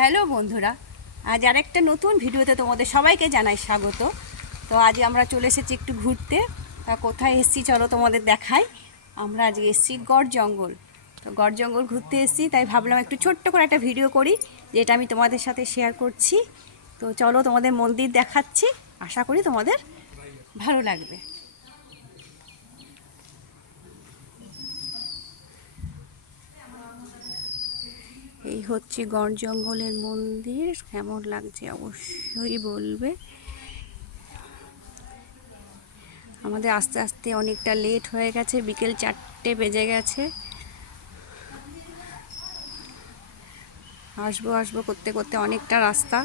Hello বন্ধুরা, আজ আরেকটা নতুন ভিডিওতে তোমাদের সবাইকে জানাই স্বাগত। তো আজ আমরা চলে এসেছি একটু ঘুরতে। তা কোথায় এসেছি চলো তোমাদের দেখাই। আমরা আজকে এসেছি গড় জঙ্গল। তো গড় জঙ্গল ঘুরতে এসেছি, তাই ভাবলাম একটু ছোট্ট করে একটা ভিডিও করি, যেটা আমি তোমাদের সাথে শেয়ার করছি। তো চলো তোমাদের মন্দির দেখাচ্ছি, আশা করি তোমাদের ভালো লাগবে। এই হচ্ছে গড় জঙ্গলের মন্দির, কেমন লাগছে অবশ্যই বলবে। আমাদের আস্তে আস্তে অনেকটা লেট হয়ে গেছে, বিকেল 4টে বেজে গেছে। আসবো আসবো করতে করতে অনেকটা রাস্তা।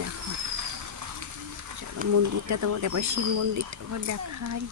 দেখো, চলো মন্দিরটা তোমাদের আবার শিব মন্দিরটা আবার দেখাই।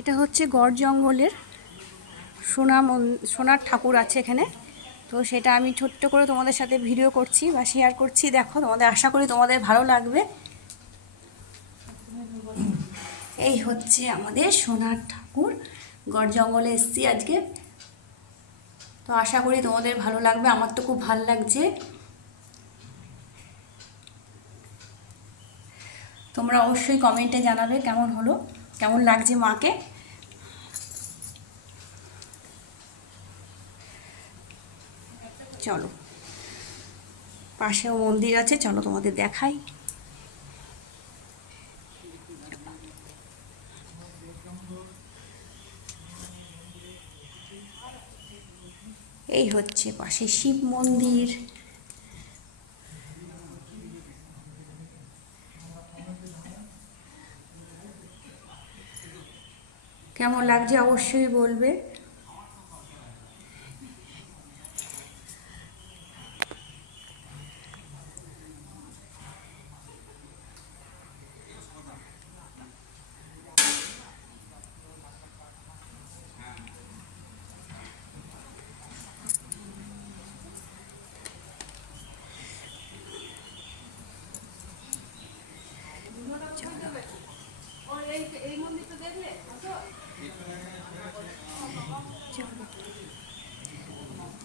এটা হচ্ছে গড় জঙ্গলের সোনার ঠাকুর আছে এখানে। তো সেটা আমি ছোট্ট করে তোমাদের সাথে ভিডিও করছি বা শেয়ার করছি। দেখো, তোমাদের আশা করি তোমাদের ভালো লাগবে। এই হচ্ছে আমাদের সোনার ঠাকুর। গড় জঙ্গলে এসেছি আজকে, তো আশা করি তোমাদের ভালো লাগবে। আমার তো খুব ভালো লাগছে। তোমরা অবশ্যই কমেন্টে জানাবে কেমন হলো, কেমন লাগছে মাকে। চলো, পাশেও মন্দির আছে, চলো তোমাদের দেখাই। এই হচ্ছে পাশে শিব মন্দির। কেমন লাগছে অবশ্যই বলবে।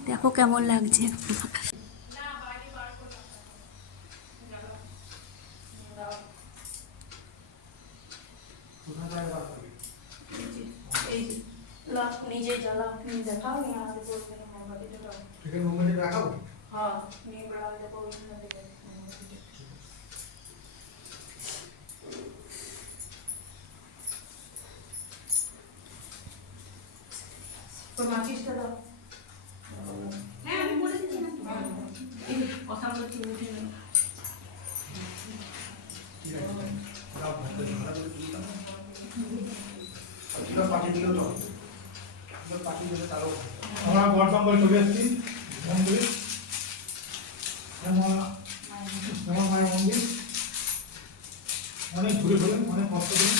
দেখো কেমন লাগছে। নিজে জ্বালাও, দেখাও। হ্যাঁ, নিয়ে মাচিসটা দাও। হ্যাঁ, আমি বলেছি না কথা বলে কি উঠে না। আমরা গড় জঙ্গল চলে এসেছি মন্দির, মায়ের মন্দির। অনেক ঘুরে ঘুরে, অনেক কষ্ট করে।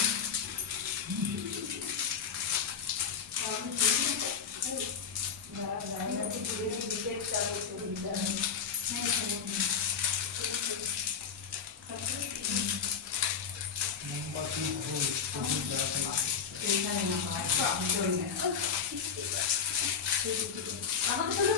আমাকে তো